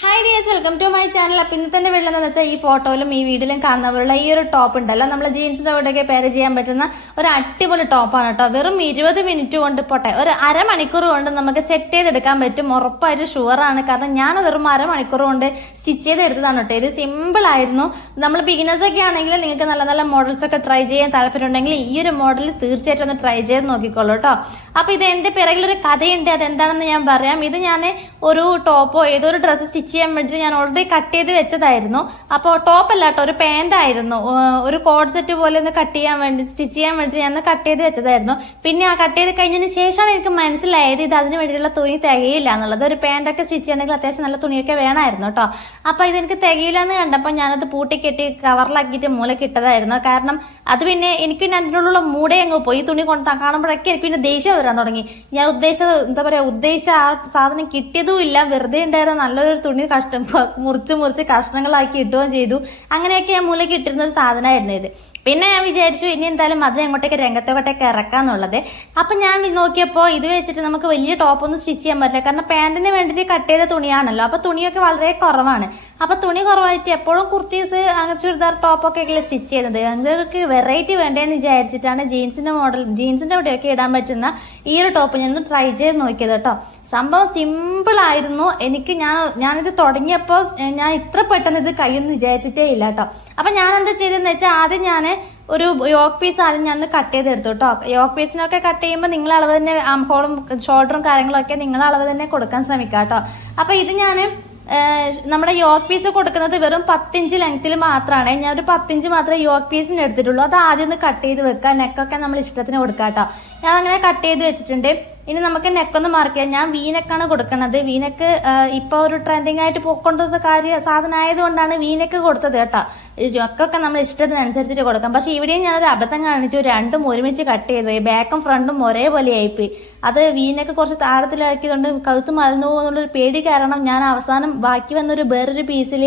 Hi dears, welcome to my channel. അപ്പം ഇന്നത്തെ വീട്ടിലെന്ന് വെച്ചാൽ ഈ ഫോട്ടോയിലും ഈ വീഡിയോയിലും കാണുന്ന പോലുള്ള ഈ ഒരു ടോപ്പ് ഉണ്ടല്ലോ, നമ്മൾ ജീൻസിന്റെ കൂടെയൊക്കെ പേര് ചെയ്യാൻ പറ്റുന്ന ഒരു അടിപൊളി ടോപ്പാണ് കേട്ടോ. വെറും 20 മിനിറ്റ് കൊണ്ട് പോട്ടെ, ഒരു അരമണിക്കൂർ കൊണ്ട് നമുക്ക് സെറ്റ് ചെയ്തെടുക്കാൻ പറ്റും. ഉറപ്പായിട്ട് ഷുവറാണ്. കാരണം ഞാൻ വെറും അരമണിക്കൂർ കൊണ്ട് സ്റ്റിച്ച് ചെയ്ത് എടുത്തതാണ് കേട്ടോ. ഇത് സിമ്പിൾ ആയിരുന്നു. നമ്മൾ ബിഗിനേഴ്സ് ഒക്കെ ആണെങ്കിൽ നിങ്ങൾക്ക് നല്ല നല്ല മോഡൽസ് ഒക്കെ ട്രൈ ചെയ്യാൻ താല്പര്യമുണ്ടെങ്കിൽ ഈ ഒരു മോഡൽ തീർച്ചയായിട്ടും ഒന്ന് ട്രൈ ചെയ്ത് നോക്കിക്കോളൂ കേട്ടോ. അപ്പൊ ഇത് എന്റെ പിറകിലൊരു കഥയുണ്ട്, അതെന്താണെന്ന് ഞാൻ പറയാം. ഇത് ഞാൻ ഒരു ടോപ്പോ ഏതോ ഒരു ഡ്രസ്സ് സ്റ്റിച്ച് ചെയ്യാൻ വേണ്ടി ഞാൻ ഓൾറെഡി കട്ട് ചെയ്ത് വെച്ചതായിരുന്നു. അപ്പോൾ ടോപ്പ് അല്ല കേട്ടോ, ഒരു പാന്റ് ആയിരുന്നു. ഒരു കോഡ് സെറ്റ് പോലെ ഒന്ന് കട്ട് ചെയ്യാൻ വേണ്ടി സ്റ്റിച്ച് ചെയ്യാൻ വേണ്ടി ഞാൻ കട്ട് ചെയ്ത് വെച്ചതായിരുന്നു. പിന്നെ ആ കട്ട് ചെയ്ത് കഴിഞ്ഞതിന് ശേഷമാണ് എനിക്ക് മനസ്സിലായത് ഇത് അതിന് വേണ്ടിയുള്ള തുണി തികയില്ല എന്നുള്ളത്. ഒരു പാന്റൊക്കെ സ്റ്റിച്ച് ചെയ്യണമെങ്കിൽ അത്യാവശ്യം നല്ല തുണിയൊക്കെ വേണമായിരുന്നു കേട്ടോ. അപ്പൊ ഇതെനിക്ക് തികയില്ല എന്ന് കണ്ടപ്പോൾ ഞാനത് പൂട്ടിക്കെട്ടി കവറിലാക്കിയിട്ട് മൂലക്ക് ഇട്ടതായിരുന്നു. കാരണം അത് പിന്നെ എനിക്ക് പിന്നെ അതിൻ്റെ ഉള്ളിലുള്ള മൂടെ അങ്ങ് പോയി. തുണി കൊണ്ട് കാണുമ്പോഴൊക്കെ എനിക്ക് പിന്നെ ദേഷ്യം വരാൻ തുടങ്ങി. ഞാൻ ഉദ്ദേശിച്ച ആ സാധനം കിട്ടിയതും ഇല്ല. വെറുതെ ഉണ്ടായിരുന്ന നല്ലൊരു തുണി മുറിച്ച് കഷ്ണങ്ങളാക്കി ഇട്ടുകയും ചെയ്തു. അങ്ങനെയൊക്കെ ഞാൻ മൂലക്ക് ഇട്ടിരുന്ന ഒരു സാധനമായിരുന്നു ഇത്. പിന്നെ ഞാൻ വിചാരിച്ചു ഇനി എന്തായാലും അതിനെ അങ്ങോട്ടേക്ക് രംഗത്തോട്ടേക്ക് ഇറക്കാന്നുള്ളത്. അപ്പൊ ഞാൻ നോക്കിയപ്പോൾ ഇത് വെച്ചിട്ട് നമുക്ക് വലിയ ടോപ്പൊന്നും സ്റ്റിച്ച് ചെയ്യാൻ പറ്റില്ല. കാരണം പാന്റിന് വേണ്ടിയിട്ട് കട്ട് ചെയ്ത തുണിയാണല്ലോ. അപ്പൊ തുണിയൊക്കെ വളരെ കുറവാണ്. അപ്പൊ തുണി കുറവായിട്ട് എപ്പോഴും കുർത്തീസ് അങ്ങനെ ചുരിദാർ ടോപ്പൊക്കെ സ്റ്റിച്ച് ചെയ്യുന്നത്. നിങ്ങൾക്ക് വെറൈറ്റി വേണ്ടേന്ന് വിചാരിച്ചിട്ടാണ് ജീൻസിന്റെ കൂടെയൊക്കെ ഇടാൻ പറ്റുന്ന ഈ ഒരു ടോപ്പ് ഞാൻ ട്രൈ ചെയ്ത് നോക്കിയത് കേട്ടോ. സംഭവം സിമ്പിൾ ആയിരുന്നു. ഞാനിത് തുടങ്ങിയപ്പോൾ ഞാൻ ഇത്ര പെട്ടെന്ന് ഇത് കഴിയുമെന്ന് വിചാരിച്ചിട്ടേ ഇല്ല കേട്ടോ. അപ്പൊ ഞാൻ എന്താ ചെയ്തതെന്ന് വെച്ചാൽ ആദ്യം ഞാൻ ഒരു യോക്ക് പീസ് ആദ്യം ഞാൻ കട്ട് ചെയ്തെടുത്തു കേട്ടോ. യോക്ക് പീസിനൊക്കെ കട്ട് ചെയ്യുമ്പോൾ നിങ്ങൾ അളവ് തന്നെ ആം ഹോളും ഷോൾഡറും കാര്യങ്ങളൊക്കെ നിങ്ങൾ അളവ് തന്നെ കൊടുക്കാൻ ശ്രമിക്കാം കേട്ടോ. അപ്പൊ ഇത് ഞാൻ നമ്മുടെ യോക്ക് പീസ് കൊടുക്കുന്നത് വെറും 10 ഇഞ്ച് ലെങ്ത്തിൽ മാത്രമാണ്. ഞാൻ ഒരു 10 ഇഞ്ച് മാത്രമേ യോക്ക് പീസിന് എടുത്തിട്ടുള്ളൂ. അത് ആദ്യം ഒന്ന് കട്ട് ചെയ്ത് വെക്കുക. നെക്കൊക്കെ നമ്മൾ ഇഷ്ടത്തിന് കൊടുക്കാം കേട്ടോ. ഞാൻ അങ്ങനെ കട്ട് ചെയ്ത് വെച്ചിട്ടുണ്ട്. ഇനി നമുക്ക് നെക്കൊന്ന് മാർക്ക് ചെയ്യാം. ഞാൻ വീനെക്കാണ് കൊടുക്കുന്നത്. വീനെക്ക് ഇപ്പൊ ഒരു ട്രെൻഡിങ് ആയിട്ട് പോയിക്കൊണ്ടത് സാധനം ആയതുകൊണ്ടാണ് വീനെക്ക് കൊടുത്തത് കേട്ടോ. ജൊക്കൊക്കെ നമ്മൾ ഇഷ്ടത്തിനനുസരിച്ചിട്ട് കൊടുക്കാം. പക്ഷെ ഇവിടെയും ഞാനൊരു അബദ്ധം കാണിച്ചു. രണ്ടും ഒരുമിച്ച് കട്ട് ചെയ്തു പോയി. ബാക്കും ഫ്രണ്ടും ഒരേപോലെ ആയിപ്പോയി. അത് വീനൊക്കെ കുറച്ച് താഴത്തിലാക്കിയതുകൊണ്ട് കഴുത്ത് മലന്നു പോകുന്നുള്ളൊരു പേടി കാരണം ഞാൻ അവസാനം ബാക്കി വന്നൊരു വേറൊരു പീസിൽ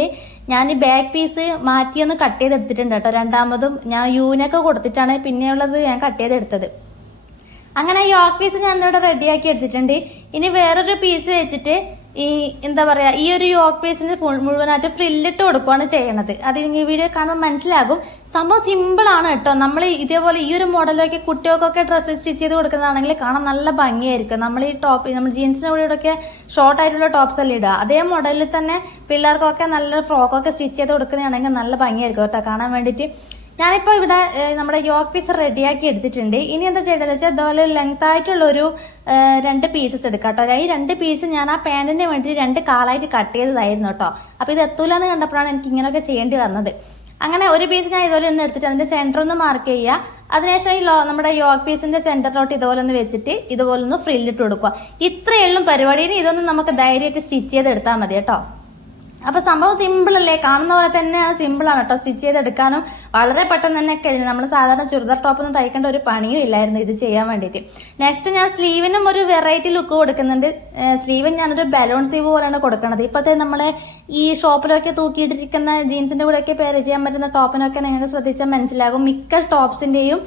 ഞാൻ ഈ ബാക്ക് പീസ് മാറ്റിയൊന്ന് കട്ട് ചെയ്തെടുത്തിട്ടുണ്ട് കേട്ടോ. രണ്ടാമതും ഞാൻ യൂനൊക്കെ കൊടുത്തിട്ടാണ് പിന്നെയുള്ളത് ഞാൻ കട്ട് ചെയ്തെടുത്തത്. അങ്ങനെ യോക്ക് പീസ് ഞാൻ ഇവിടെ റെഡിയാക്കി എടുത്തിട്ടുണ്ട്. ഇനി വേറൊരു പീസ് വെച്ചിട്ട് ഈ ഒരു യോക്ക് പീസിന് മുഴുവനായിട്ട് ഫ്രില്ലിട്ട് കൊടുക്കുകയാണ് ചെയ്യണത്. അത് ഈ വീഡിയോ കാണുമ്പോൾ മനസ്സിലാകും. സംഭവം സിമ്പിൾ ആണ് കേട്ടോ. നമ്മൾ ഇതേപോലെ ഈ ഒരു മോഡലൊക്കെ കുട്ടികൾക്കൊക്കെ ഡ്രസ്സ് സ്റ്റിച്ച് ചെയ്ത് കൊടുക്കുന്നതാണെങ്കിൽ കാണാൻ നല്ല ഭംഗിയായിരിക്കും. നമ്മൾ ഈ ടോപ്പ് നമ്മൾ ജീൻസിന്റെ കൂടെയൊക്കെ ഷോർട്ട് ആയിട്ടുള്ള ടോപ്സ് അല്ലേ ഇടുക. അതേ മോഡലിൽ തന്നെ പിള്ളേർക്കൊക്കെ നല്ല ഫ്രോക്കൊക്കെ സ്റ്റിച്ച് ചെയ്ത് കൊടുക്കുന്നതാണെങ്കിൽ നല്ല ഭംഗിയായിരിക്കും കേട്ടോ കാണാൻ വേണ്ടിയിട്ട്. ഞാനിപ്പോൾ ഇവിടെ നമ്മുടെ യോക്ക് പീസ് റെഡിയാക്കി എടുത്തിട്ടുണ്ട്. ഇനി എന്താ ചെയ്യേണ്ടതെന്ന് വെച്ചാൽ ഇതുപോലെ ലെങ്ത് ആയിട്ടുള്ളൊരു 2 പീസസ് എടുക്കാം കേട്ടോ. ഈ 2 പീസ് ഞാൻ ആ പാന്റിന് വേണ്ടി 2 കാലായിട്ട് കട്ട് ചെയ്തതായിരുന്നു കേട്ടോ. അപ്പൊ ഇത് എത്തൂലെന്ന് കണ്ടപ്പോഴാണ് എനിക്ക് ഇങ്ങനെയൊക്കെ ചെയ്യേണ്ടി വന്നത്. അങ്ങനെ ഒരു പീസ് ഞാൻ ഇതുപോലെ ഒന്ന് എടുത്തിട്ട് അതിന്റെ സെന്റർ ഒന്ന് മാർക്ക് ചെയ്യുക. അതിനുശേഷം നമ്മുടെ യോക്ക് പീസിന്റെ സെന്ററിലോട്ട് ഇതുപോലെ ഒന്ന് വെച്ചിട്ട് ഇതുപോലെ ഒന്ന് ഫ്രില്ലിട്ട് കൊടുക്കുക. ഇത്രയുള്ള പരിപാടിയിൽ ഇതൊന്നും നമുക്ക് ധൈര്യമായിട്ട് സ്റ്റിച്ച് ചെയ്ത് എടുത്താൽ മതി കേട്ടോ. അപ്പൊ സംഭവം സിമ്പിൾ അല്ലേ, കാണുന്ന പോലെ തന്നെയാണ്. സിമ്പിൾ ആണ് കേട്ടോ. സ്റ്റിച്ച് ചെയ്തെടുക്കാനും വളരെ പെട്ടെന്ന് തന്നെ ഒക്കെ നമ്മൾ സാധാരണ ചുരിദാർ ടോപ്പൊന്നും തയ്ക്കേണ്ട ഒരു പണിയും ഇല്ലായിരുന്നു ഇത് ചെയ്യാൻ വേണ്ടിയിട്ട്. നെക്സ്റ്റ് ഞാൻ സ്ലീവിനും ഒരു വെറൈറ്റി ലുക്ക് കൊടുക്കുന്നുണ്ട്. സ്ലീവ് ഞാനൊരു ബലൂൺ സ്ലീവ് പോലെയാണ് കൊടുക്കുന്നത്. ഇപ്പോഴത്തെ നമ്മളെ ഈ ഷോപ്പിലൊക്കെ തൂക്കിയിട്ടിരിക്കുന്ന ജീൻസിന്റെ കൂടെയൊക്കെ പേര് ചെയ്യാൻ പറ്റുന്ന ടോപ്പിനൊക്കെ നിങ്ങൾക്ക് ശ്രദ്ധിച്ചാൽ മനസ്സിലാകും. മിക്ക ടോപ്സിന്റെയും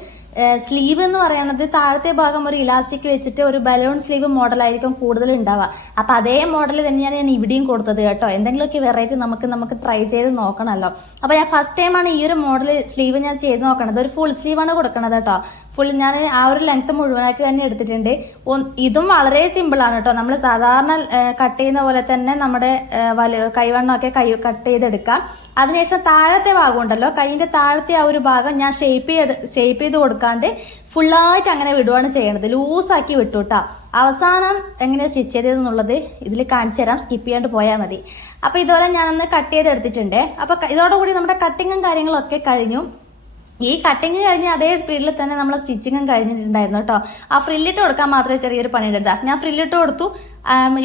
സ്ലീവ് എന്ന് പറയുന്നത് താഴത്തെ ഭാഗം ഒരു ഇലാസ്റ്റിക് വെച്ചിട്ട് ഒരു ബലൂൺ സ്ലീവ് മോഡലായിരിക്കും കൂടുതൽ ഉണ്ടാവുക. അപ്പൊ അതേ മോഡൽ തന്നെയാണ് ഞാൻ ഇവിടെയും കൊടുത്തത് കേട്ടോ. എന്തെങ്കിലുമൊക്കെ വെറൈറ്റി നമുക്ക് ട്രൈ ചെയ്ത് നോക്കണമല്ലോ. അപ്പൊ ഞാൻ ഫസ്റ്റ് ടൈമാണ് ഈ ഒരു മോഡൽ സ്ലീവ് ഞാൻ ചെയ്ത് നോക്കണത്. ഒരു ഫുൾ സ്ലീവാണ് കൊടുക്കണത് കേട്ടോ. ഫുൾ ഞാൻ ആ ഒരു ലെങ്ത് മുഴുവനായിട്ട് തന്നെ എടുത്തിട്ടുണ്ട്. ഇതും വളരെ സിമ്പിൾ ആണ് കേട്ടോ. നമ്മൾ സാധാരണ കട്ട് ചെയ്യുന്ന പോലെ തന്നെ നമ്മുടെ കൈവണ്ണമൊക്കെ കട്ട് ചെയ്തെടുക്കാം. അതിനുശേഷം താഴത്തെ ഭാഗം ഉണ്ടല്ലോ, കൈയിന്റെ താഴത്തെ ആ ഒരു ഭാഗം ഞാൻ ഷേപ്പ് ചെയ്ത് കൊടുക്കാണ്ട് ഫുള്ളായിട്ട് അങ്ങനെ വിടുവാണ് ചെയ്യണത്. ലൂസാക്കി വിട്ടു കേട്ടോ. അവസാനം എങ്ങനെ സ്റ്റിച്ച് ചെയ്തതെന്നുള്ളത് ഇതിൽ കാണിച്ചു തരാം. സ്കിപ്പ് ചെയ്യാണ്ട് പോയാൽ മതി. അപ്പൊ ഇതുപോലെ ഞാനൊന്ന് കട്ട് ചെയ്തെടുത്തിട്ടുണ്ട്. അപ്പൊ ഇതോടുകൂടി നമ്മുടെ കട്ടിങ്ങും കാര്യങ്ങളൊക്കെ കഴിഞ്ഞു. ഈ കട്ടിങ് കഴിഞ്ഞ് അതേ സ്പീഡിൽ തന്നെ നമ്മൾ സ്റ്റിച്ചിങ്ങും കഴിഞ്ഞിട്ടുണ്ടായിരുന്നു കേട്ടോ. ആ ഫ്രില്ലിട്ട് കൊടുക്കാൻ മാത്രമേ ചെറിയൊരു പണിയെടുത്താ. ഞാൻ ഫ്രില്ലിട്ട് കൊടുത്തു.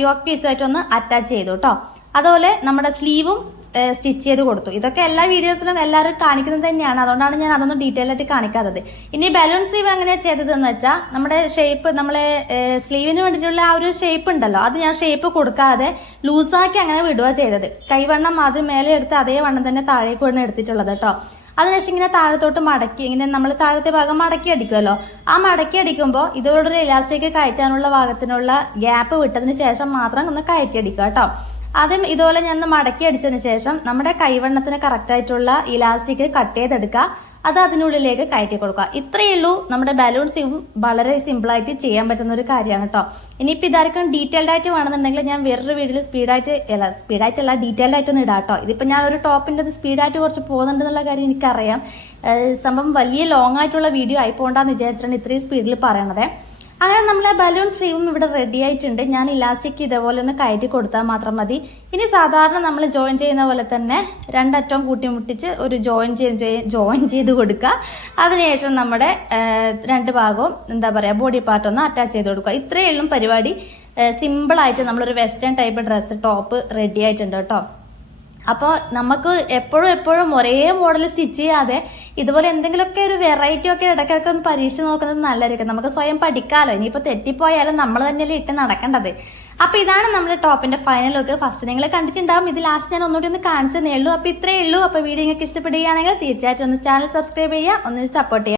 യോക്ക് പീസുമായിട്ട് ഒന്ന് അറ്റാച്ച് ചെയ്തു കേട്ടോ. അതുപോലെ നമ്മുടെ സ്ലീവും സ്റ്റിച്ച് ചെയ്ത് കൊടുത്തു. ഇതൊക്കെ എല്ലാ വീഡിയോസിലും എല്ലാവരും കാണിക്കുന്നത് തന്നെയാണ്. അതുകൊണ്ടാണ് ഞാൻ അതൊന്നും ഡീറ്റെയിൽ ആയിട്ട് കാണിക്കാത്തത്. ഇനി ബലൂൺ സ്ലീവ് എങ്ങനെയാണ് ചെയ്തതെന്ന് വെച്ചാൽ നമ്മുടെ ഷേപ്പ് നമ്മളെ സ്ലീവിന് വേണ്ടിയിട്ടുള്ള ആ ഒരു ഷേപ്പ് ഉണ്ടല്ലോ, അത് ഞാൻ ഷേപ്പ് കൊടുക്കാതെ ലൂസാക്കി അങ്ങനെ വിടുക ചെയ്തത്. കൈവണ്ണം ആദ്യം മേലെ എടുത്ത് അതേ വണ്ണം തന്നെ താഴേക്ക് വേണം എടുത്തിട്ടുള്ളത് കേട്ടോ. അതിനുശേഷം ഇങ്ങനെ താഴത്തോട്ട് മടക്കി, ഇങ്ങനെ നമ്മൾ താഴത്തെ ഭാഗം മടക്കി അടിക്കുമല്ലോ, ആ മടക്കി അടിക്കുമ്പോൾ ഇതോടൊരു ഇലാസ്റ്റിക് കയറ്റാനുള്ള ഭാഗത്തിനുള്ള ഗ്യാപ്പ് വിട്ടതിന് ശേഷം മാത്രം ഒന്ന് കയറ്റി അടിക്കുക കേട്ടോ. ആദ്യം ഇതുപോലെ ഞാൻ മടക്കി അടിച്ചതിന് ശേഷം നമ്മുടെ കൈവണ്ണത്തിന് കറക്റ്റ് ആയിട്ടുള്ള ഇലാസ്റ്റിക് കട്ട് ചെയ്തെടുക്കുക, അത് അതിനുള്ളിലേക്ക് കയറ്റി കൊടുക്കുക. ഇത്രയേ ഉള്ളൂ. നമ്മുടെ ബലൂൺ സ്ലീവും വളരെ സിമ്പിളായിട്ട് ചെയ്യാൻ പറ്റുന്ന ഒരു കാര്യമാണ് കേട്ടോ. ഇനിയിപ്പോൾ ഇതായിരിക്കും ഡീറ്റെയിൽഡ് ആയിട്ട് വേണമെന്നുണ്ടെങ്കിൽ ഞാൻ വേറൊരു വീഡിയോയിൽ സ്പീഡായിട്ടല്ല ഡീറ്റെയിൽഡ് ആയിട്ടൊന്നും ഇടാം കേട്ടോ. ഇതിപ്പോൾ ഞാൻ ഒരു ടോപ്പിൻ്റെ സ്പീഡായിട്ട് കുറച്ച് പോകുന്നുണ്ടെന്നുള്ള കാര്യം എനിക്കറിയാം. സംഭവം വലിയ ലോങ് ആയിട്ടുള്ള വീഡിയോ ആയി പോകണ്ടെന്ന് വിചാരിച്ചിട്ടാണ് ഇത്രയും സ്പീഡിൽ പറയണത്. അങ്ങനെ നമ്മളെ ബലൂൺ സ്ലീവും ഇവിടെ റെഡി ആയിട്ടുണ്ട്. ഞാൻ ഇലാസ്റ്റിക് ഇതേപോലെ ഒന്ന് കയറ്റി കൊടുത്താൽ മാത്രം മതി. ഇനി സാധാരണ നമ്മൾ ജോയിൻ ചെയ്യുന്ന പോലെ തന്നെ രണ്ടറ്റവും കൂട്ടിമുട്ടിച്ച് ഒരു ജോയിൻ ചെയ്ത് കൊടുക്കുക. അതിനുശേഷം നമ്മുടെ രണ്ട് ഭാഗവും എന്താ പറയുക ബോഡി പാർട്ട് ഒന്ന് അറ്റാച്ച് ചെയ്ത് കൊടുക്കുക. ഇത്രയേ ഉള്ളൂ പരിപാടി. സിമ്പിളായിട്ട് നമ്മളൊരു western type dress top ready ആയിട്ടുണ്ട് കേട്ടോ. അപ്പോൾ നമുക്ക് എപ്പോഴും ഒരേ മോഡൽ സ്റ്റിച്ച് ചെയ്യാതെ ഇതുപോലെ എന്തെങ്കിലുമൊക്കെ ഒരു വെറൈറ്റി ഒക്കെ ഇടയ്ക്കൊക്കെ ഒന്ന് പരീക്ഷിച്ച് നോക്കുന്നത് നല്ലതായിരിക്കും. നമുക്ക് സ്വയം പഠിക്കാമല്ലോ. ഇനിയിപ്പോൾ തെറ്റിപ്പോയാലും നമ്മൾ തന്നെയല്ലേ ഇട്ട് നടക്കേണ്ടത്. അപ്പോൾ ഇതാണ് നമ്മുടെ ടോപ്പിന്റെ ഫൈനൽ ലുക്ക്. ഫസ്റ്റ് നിങ്ങൾ കണ്ടിട്ടുണ്ടാവും. ഇത് ലാസ്റ്റ് ഞാൻ ഒന്നുകൂടി ഒന്ന് കാണിച്ചതേ ഉള്ളൂ. അപ്പോൾ ഇത്രയേ ഉള്ളൂ. അപ്പോൾ വീഡിയോ നിങ്ങൾക്ക് ഇഷ്ടപ്പെടുകയാണെങ്കിൽ തീർച്ചയായിട്ടും ഒന്ന് ചാനൽ സബ്സ്ക്രൈബ് ചെയ്യുക, ഒന്ന് സപ്പോർട്ട് ചെയ്യുക.